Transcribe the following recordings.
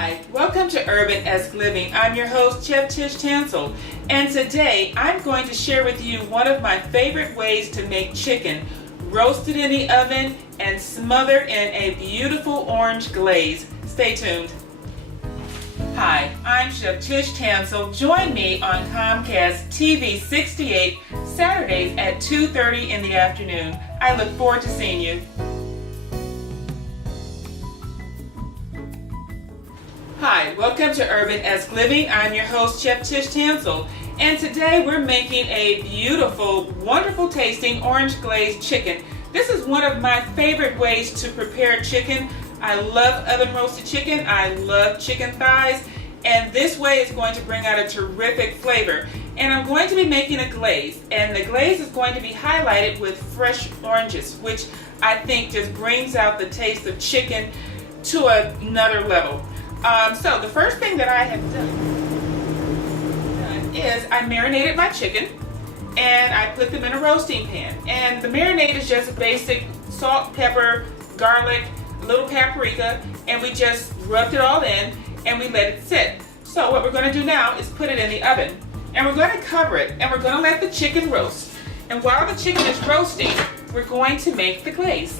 Hi, welcome to URBANesque Living. I'm your host, Chef Tish Tansil, and today I'm going to share with you one of my favorite ways to make chicken, roasted in the oven and smothered in a beautiful orange glaze. Stay tuned. Hi, I'm Chef Tish Tansil. Join me on Comcast TV 68 Saturdays at 2:30 in the afternoon. I look forward to seeing you. Hi, welcome to URBANesque Living. I'm your host, Chef Tish Tansil, and today we're making a beautiful, wonderful tasting orange glazed chicken. This is one of my favorite ways to prepare chicken. I love oven roasted chicken. I love chicken thighs, and this way is going to bring out a terrific flavor. And I'm going to be making a glaze, and the glaze is going to be highlighted with fresh oranges, which I think just brings out the taste of chicken to another level. So the first thing that I have done is I marinated my chicken and I put them in a roasting pan. And the marinade is just basic salt, pepper, garlic, a little paprika, and we just rubbed it all in and we let it sit. So what we're going to do now is put it in the oven, and we're going to cover it and we're going to let the chicken roast. And while the chicken is roasting, we're going to make the glaze.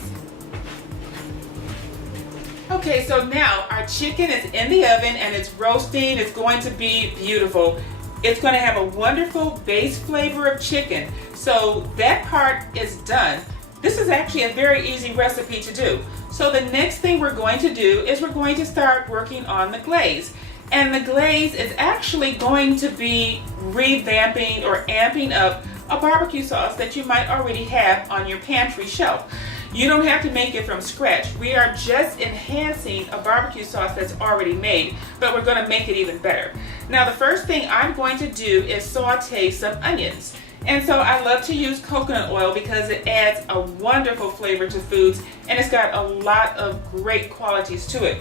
Okay, so now our chicken is in the oven and it's roasting. It's going to be beautiful. It's going to have a wonderful base flavor of chicken. So that part is done. This is actually a very easy recipe to do. So the next thing we're going to do is we're going to start working on the glaze. And the glaze is actually going to be revamping or amping up a barbecue sauce that you might already have on your pantry shelf. You don't have to make it from scratch. We are just enhancing a barbecue sauce that's already made, but we're going to make it even better. Now the first thing I'm going to do is saute some onions. And so I love to use coconut oil because it adds a wonderful flavor to foods, and it's got a lot of great qualities to it.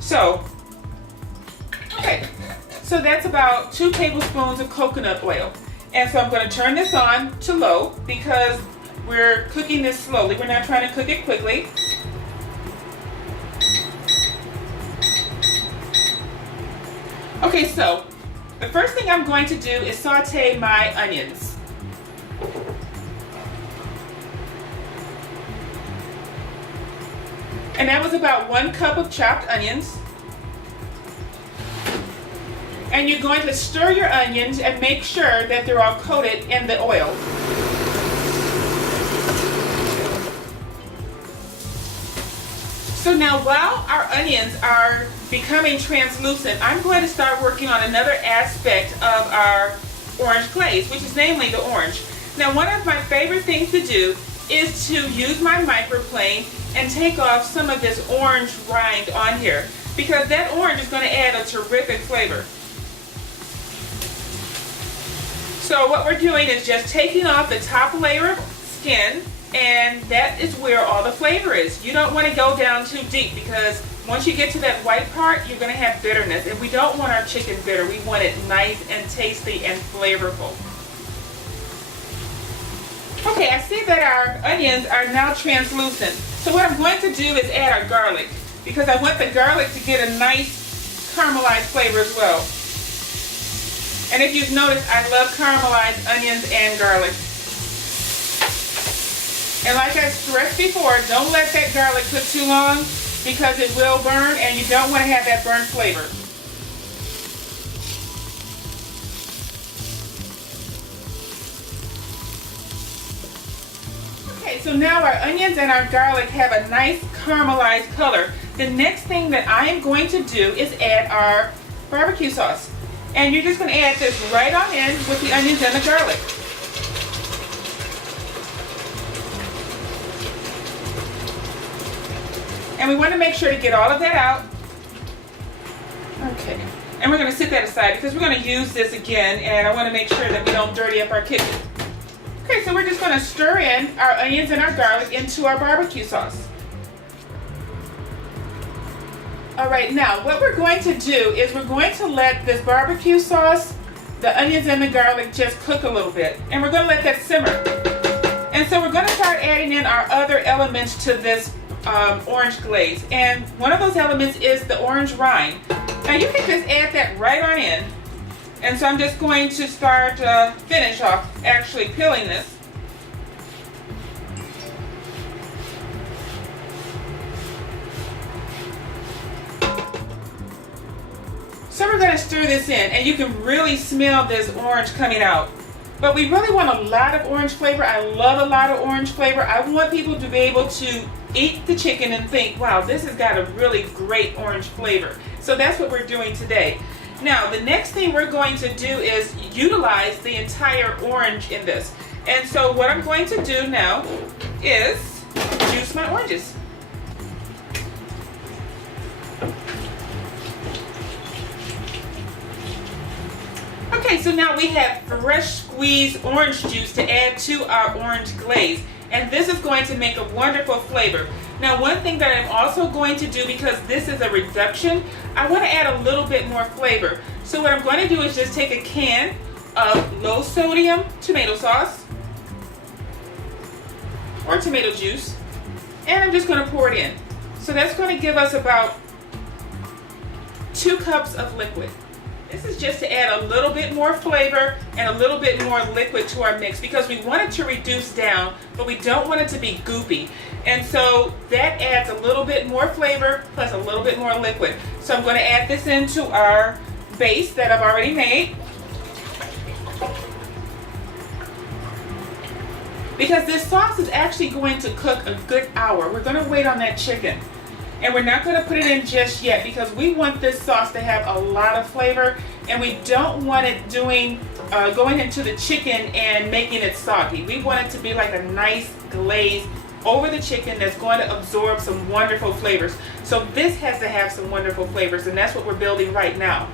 So that's about 2 tablespoons of coconut oil. And so I'm going to turn this on to low because we're cooking this slowly. We're not trying to cook it quickly. Okay, so the first thing I'm going to do is saute my onions. And that was about 1 cup of chopped onions. And you're going to stir your onions and make sure that they're all coated in the oil. So now while our onions are becoming translucent, I'm going to start working on another aspect of our orange glaze, which is namely the orange. Now one of my favorite things to do is to use my microplane and take off some of this orange rind on here, because that orange is going to add a terrific flavor. So what we're doing is just taking off the top layer of skin, and that is where all the flavor is. You don't want to go down too deep, because once you get to that white part, you're going to have bitterness, and we don't want our chicken bitter. We want it nice and tasty and flavorful. Okay, I see that our onions are now translucent. So what I'm going to do is add our garlic, because I want the garlic to get a nice caramelized flavor as well. And if you've noticed, I love caramelized onions and garlic. And like I stressed before, don't let that garlic cook too long, because it will burn, and you don't want to have that burnt flavor. Okay, so now our onions and our garlic have a nice caramelized color. The next thing that I am going to do is add our barbecue sauce. And you're just going to add this right on in with the onions and the garlic. And we want to make sure to get all of that out. Okay. And we're going to set that aside because we're going to use this again, and I want to make sure that we don't dirty up our kitchen. Okay, so we're just going to stir in our onions and our garlic into our barbecue sauce. Alright, now what we're going to do is we're going to let this barbecue sauce, the onions and the garlic, just cook a little bit. And we're going to let that simmer. And so we're going to start adding in our other elements to this orange glaze. And one of those elements is the orange rind. Now you can just add that right on in. And so I'm just going to start, finish off actually peeling this. So we're going to stir this in, and you can really smell this orange coming out. But we really want a lot of orange flavor. I love a lot of orange flavor. I want people to be able to eat the chicken and think, wow, this has got a really great orange flavor. So that's what we're doing today. Now, the next thing we're going to do is utilize the entire orange in this. And so what I'm going to do now is juice my oranges. Okay, so now we have fresh squeezed orange juice to add to our orange glaze. And this is going to make a wonderful flavor. Now, one thing that I'm also going to do, because this is a reduction, I want to add a little bit more flavor. So what I'm going to do is just take a can of low sodium tomato sauce or tomato juice, and I'm just going to pour it in. So that's going to give us about 2 cups of liquid. This is just to add a little bit more flavor and a little bit more liquid to our mix, because we want it to reduce down, but we don't want it to be goopy. And so that adds a little bit more flavor plus a little bit more liquid. So I'm going to add this into our base that I've already made. Because this sauce is actually going to cook a good hour. We're going to wait on that chicken. And we're not going to put it in just yet, because we want this sauce to have a lot of flavor, and we don't want it going into the chicken and making it soggy. We want it to be like a nice glaze over the chicken that's going to absorb some wonderful flavors. So this has to have some wonderful flavors, and that's what we're building right now.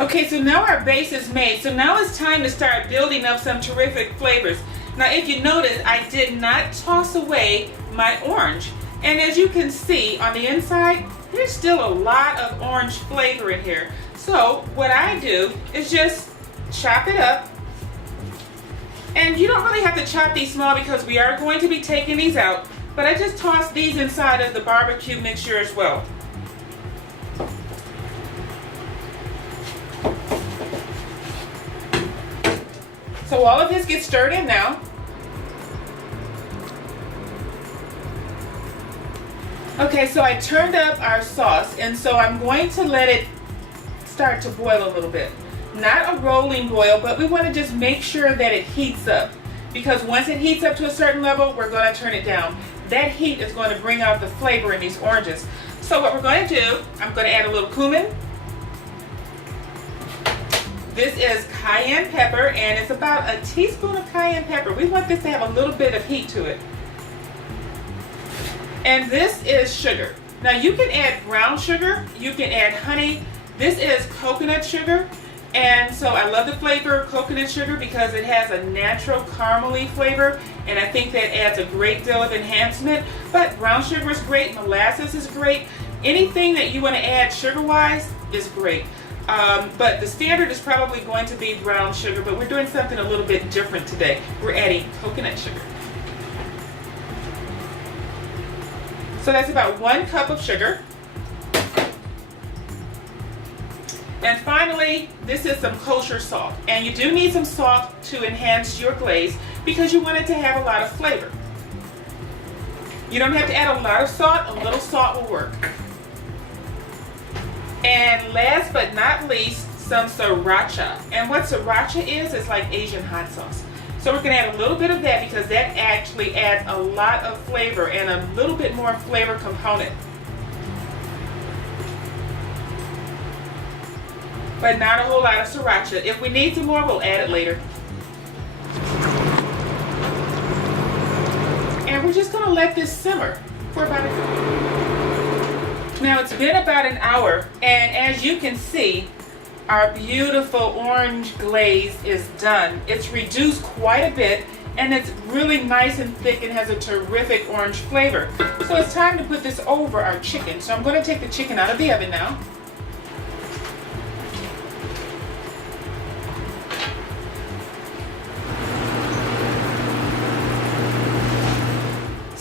Okay, so now our base is made. So now it's time to start building up some terrific flavors. Now, if you notice, I did not toss away my orange. And as you can see on the inside, there's still a lot of orange flavor in here. So what I do is just chop it up. And you don't really have to chop these small, because we are going to be taking these out. But I just toss these inside of the barbecue mixture as well. So all of this gets stirred in now. Okay, so I turned up our sauce, and so I'm going to let it start to boil a little bit. Not a rolling boil, but we want to just make sure that it heats up, because once it heats up to a certain level, we're going to turn it down. That heat is going to bring out the flavor in these oranges. So what we're going to do, I'm going to add a little cumin. This is cayenne pepper, and it's about a teaspoon of cayenne pepper. We want this to have a little bit of heat to it. And this is sugar. Now you can add brown sugar, you can add honey. This is coconut sugar, and so I love the flavor of coconut sugar because it has a natural caramely flavor, and I think that adds a great deal of enhancement. But brown sugar is great, molasses is great. Anything that you want to add sugar-wise is great. But the standard is probably going to be brown sugar, but we're doing something a little bit different today. We're adding coconut sugar. So that's about 1 cup of sugar. And finally, this is some kosher salt. And you do need some salt to enhance your glaze, because you want it to have a lot of flavor. You don't have to add a lot of salt, a little salt will work. And last but not least, some sriracha. And what sriracha is like Asian hot sauce. So we're going to add a little bit of that, because that actually adds a lot of flavor and a little bit more flavor component. But not a whole lot of sriracha. If we need some more, we'll add it later. And we're just going to let this simmer for about Now it's been about an hour, and as you can see, our beautiful orange glaze is done. It's reduced quite a bit, and it's really nice and thick and has a terrific orange flavor. So it's time to put this over our chicken. So I'm going to take the chicken out of the oven now.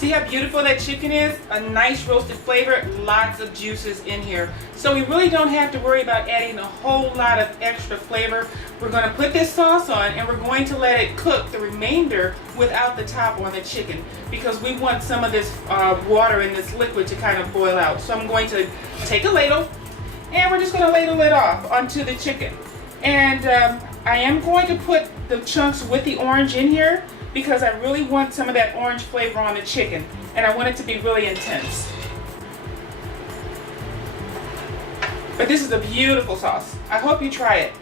See how beautiful that chicken is? A nice roasted flavor, lots of juices in here. So we really don't have to worry about adding a whole lot of extra flavor. We're going to put this sauce on and we're going to let it cook the remainder without the top on the chicken, because we want some of this water in this liquid to kind of boil out. So I'm going to take a ladle and we're just going to ladle it off onto the chicken. And I am going to put the chunks with the orange in here because I really want some of that orange flavor on the chicken, and I want it to be really intense. But this is a beautiful sauce. I hope you try it.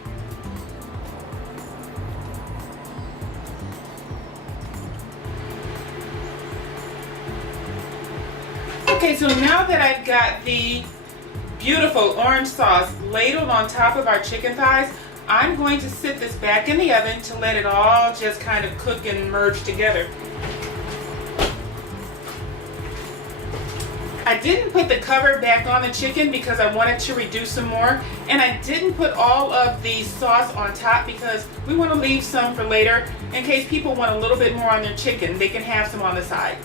Okay, so now that I've got the beautiful orange sauce ladled on top of our chicken thighs, I'm going to sit this back in the oven to let it all just kind of cook and merge together. I didn't put the cover back on the chicken because I wanted to reduce some more, and I didn't put all of the sauce on top because we want to leave some for later in case people want a little bit more on their chicken. They can have some on the side.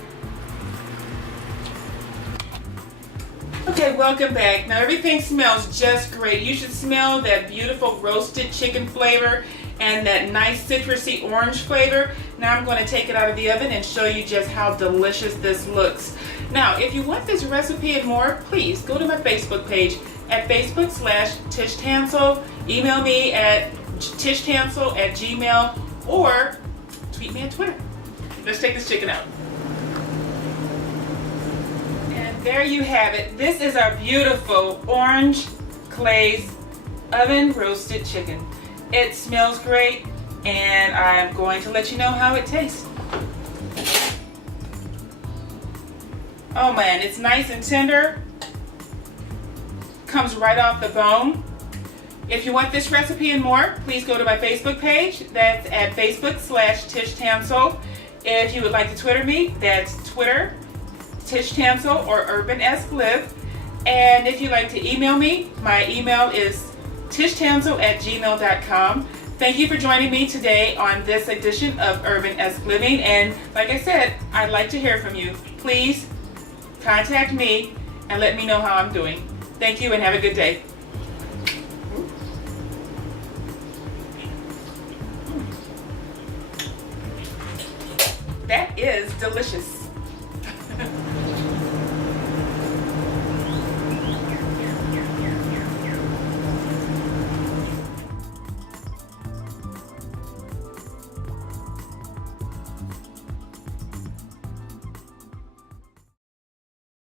Okay, welcome back. Now everything smells just great. You should smell that beautiful roasted chicken flavor and that nice citrusy orange flavor. Now I'm going to take it out of the oven and show you just how delicious this looks. Now, if you want this recipe and more, please go to my Facebook page at Facebook/Tish Tansil. Email me at tishtansil@gmail or tweet me on Twitter. Let's take this chicken out. There you have it. This is our beautiful orange glazed oven roasted chicken. It smells great, and I'm going to let you know how it tastes. Oh man, it's nice and tender. Comes right off the bone. If you want this recipe and more, please go to my Facebook page. That's at Facebook/Tish Tansil. If you would like to Twitter me, that's Twitter, Tish Tansil or URBANesque Live. And if you'd like to email me, my email is tishtansil@gmail.com. Thank you for joining me today on this edition of URBANesque Living. And like I said, I'd like to hear from you. Please contact me and let me know how I'm doing. Thank you and have a good day. That is delicious.